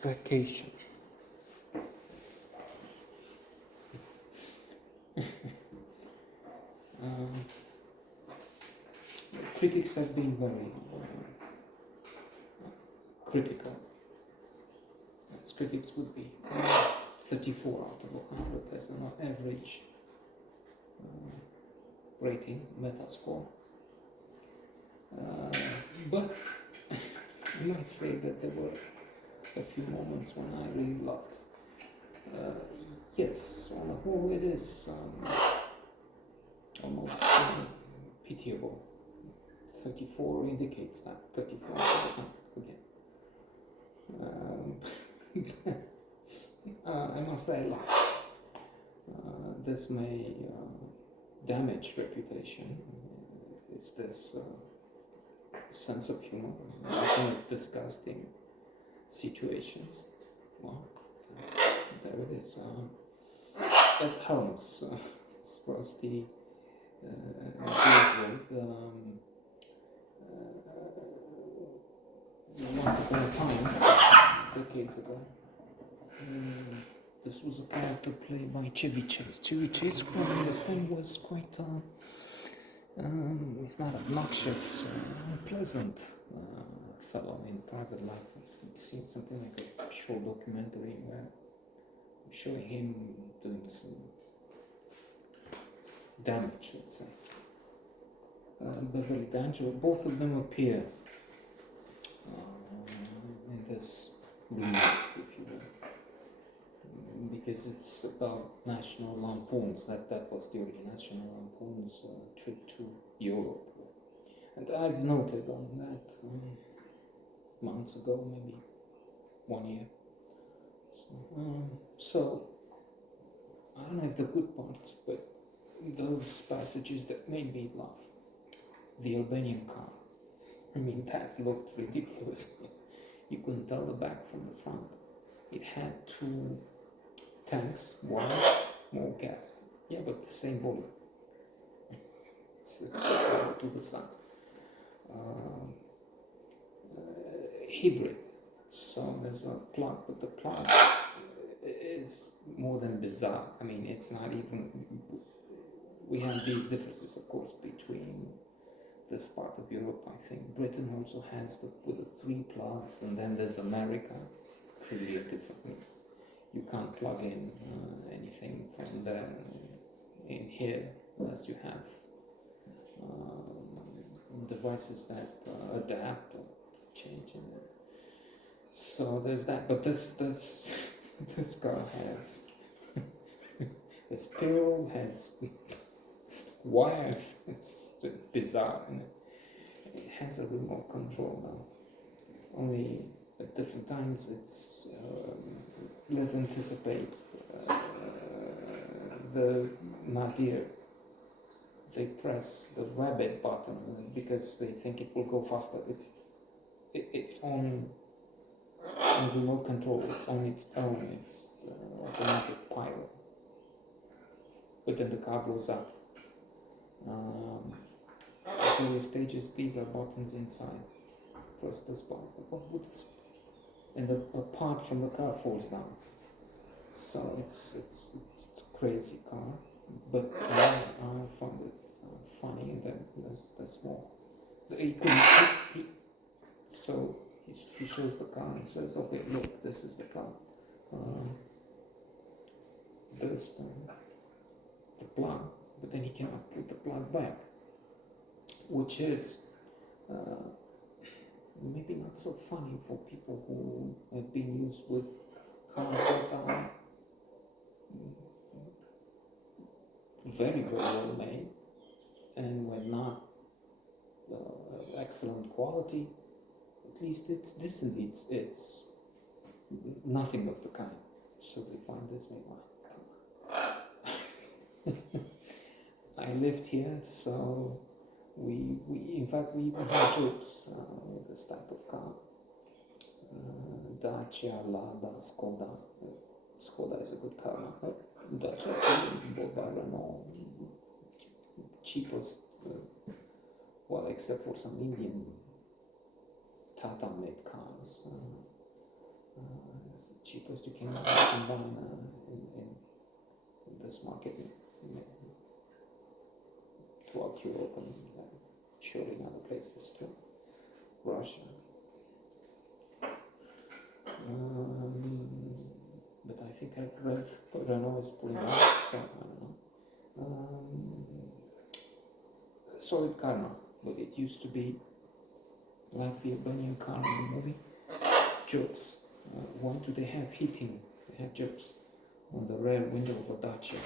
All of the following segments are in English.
vacation. um, Critics have been very critical. As critics would be 34 out of 100 as an average rating, Metascore. But I might say that there were a few moments when I really loved. Yes, on the whole it is almost pitiable. 34 indicates that. 34 again. I must say I laugh. This may damage reputation. Is this sense of humor, often disgusting situations. Well, there it is. Ed Helms, Sprosty deals with once upon a time, decades ago. This was a character played by Chevy Chase. Chevy Chase, who I understand was quite, if not obnoxious, pleasant fellow in private life. I've seen something like a short documentary where showing him doing some damage, let's say. Beverly D'Angelo, both of them appear in this remake, if you will, because it's about National Lampoon's. That was the original National Lampoon's trip to Europe, and I've noted on that months ago, maybe 1 year. So I don't have the good parts, but those passages that made me laugh. The Albanian car. I mean, that looked ridiculous. You couldn't tell the back from the front. It had 2 tanks, one more gas. Yeah, but the same volume. It's to the sun. Hybrid. So there's a plug, but the plug is more than bizarre. I mean, it's not even. We have these differences, of course, between this part of Europe. I think Britain also has with the 3 plugs, and then there's America, clearly different. You can't plug in anything from there in here unless you have devices that adapt or change in it. So there's that. But this this car has a spiral, has wires. It's bizarre, and it has a remote control now. Only at different times it's let's anticipate the nadir. They press the rabbit button because they think it will go faster. It's on remote control. It's on its own. It's automatic pilot. But then the car goes up. At various stages, these are buttons inside. Press this button. What would this? And a part from the car falls down. So it's a crazy car. But I found it funny, and then there's more. So he shows the car and says, "Okay, look, this is the car. There's the plug." But then he cannot put the plug back, which is maybe not so funny for people who have been used with cars that are very, very well made and were not excellent quality. At least it's decent. It's nothing of the kind. So they find this maybe. I lived here, so we in fact we even had jokes with this type of car. Dacia, Lada, Skoda. Skoda is a good car now. Dacia, bought by Renault, cheapest. Well, except for some Indian Tata made cars. cheapest you can buy in this market throughout Europe and surely in other places too. Russia. But I think Renault is pulling out, so I don't know. Solid car now, but it used to be like the Albanian car in the movie. Jokes. Why do they have heating? They have jokes on the rear window of a Dacia.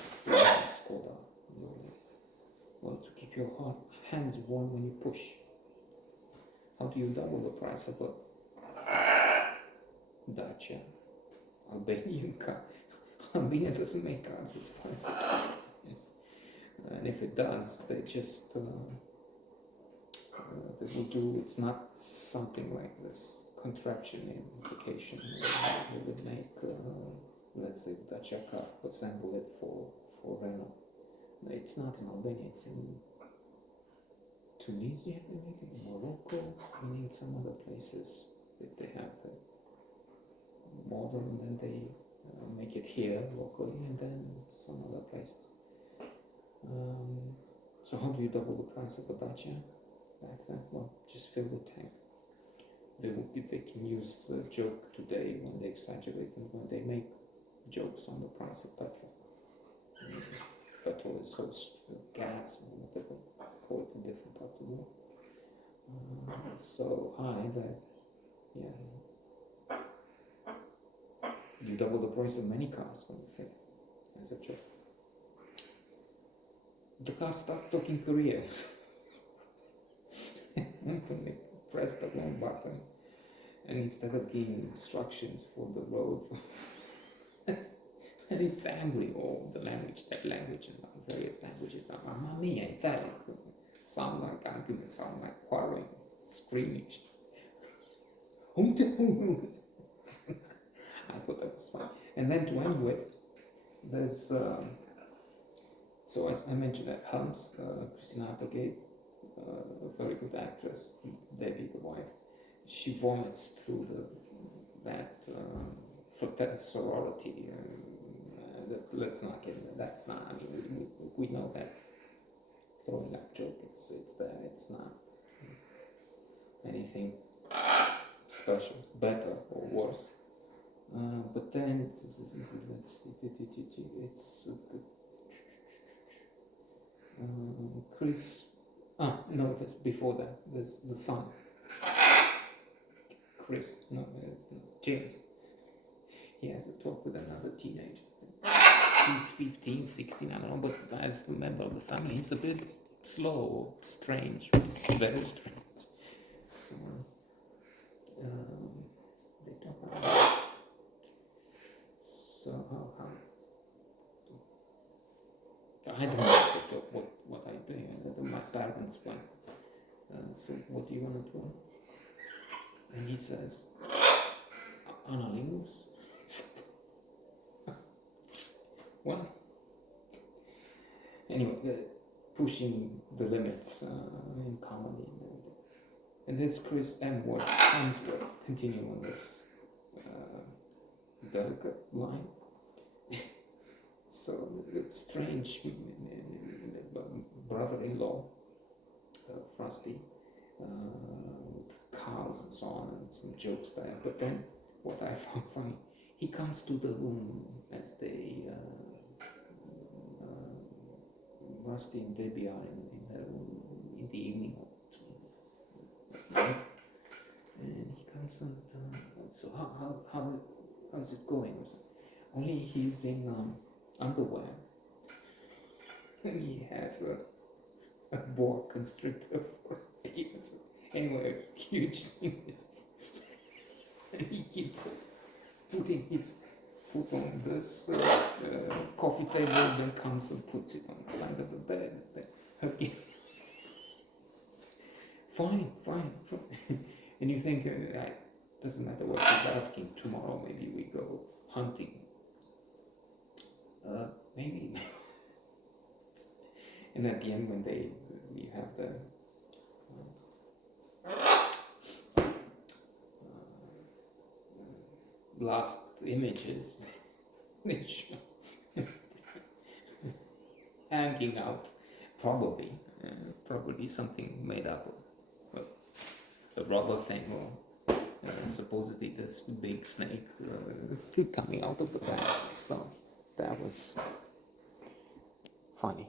Skoda. Well, to keep your hands warm when you push. How do you double the price of a Dacia? Albanian car. Albania doesn't make cars as far as I can. And if it does, they just they will do. It's not something like this contraption implication. They would make, let's say, Dacia car, assemble it for Renault. No, it's not in Albania. It's in Tunisia. They make it in Morocco. I mean, some other places that they have the model, and then they make it here locally, and then some other places. So how do you double the price of a Dacia back then? Well, just fill the tank. They can use the joke today when they exaggerate and when they make jokes on the price of petrol. Petrol is so gas or whatever, call it in different parts of the world. So high that, you double the price of many cars when you think as a joke. The car starts talking Korean. When they press the wrong button, and instead of giving instructions for the road, and it's angry, or that language, and various languages, that Mamma Mia, Italian, sound like arguments, sound like quarreling, screaming. I thought that was fun. And then to end with, there's, so as I mentioned, that Helms, Christina Applegate, a very good actress, Debbie, the wife, she vomits through that sorority. Let's not get into that. That's not, I mean, we know that throwing that joke, it's there, it's not anything special, better or worse. But then, let's see, it's Chris, no, that's before that, there's the son. Chris, no, it's not. James. He has a talk with another teenager. He's 15, 16, I don't know, but as a member of the family, he's a bit slow, strange, very strange. So, they talk about. So, how I don't know what I'm doing. My parents went. So, what do you want to do? And he says, Analingus. Well, anyway, pushing the limits in comedy. And this Chris Hemsworth continue on this delicate line. So it's strange brother-in-law, Frosty, with cars and so on, and some jokes there. But then, what I found funny, he comes to the room as they, Rusty and Debbie are in their room in the evening, right? And he comes and so how is it going? Only he's in underwear, and he has a boa constrictor for a penis. Anyway, a huge thing is, and he keeps putting his foot on this coffee table, then comes and puts it on the side of the bed. Again. Fine. And you think, doesn't matter what he's asking, tomorrow maybe we go hunting. Maybe. And at the end, when we have the last images they show hanging out, probably something made up of a rubber thing, or supposedly this big snake coming out of the pants. So that was funny.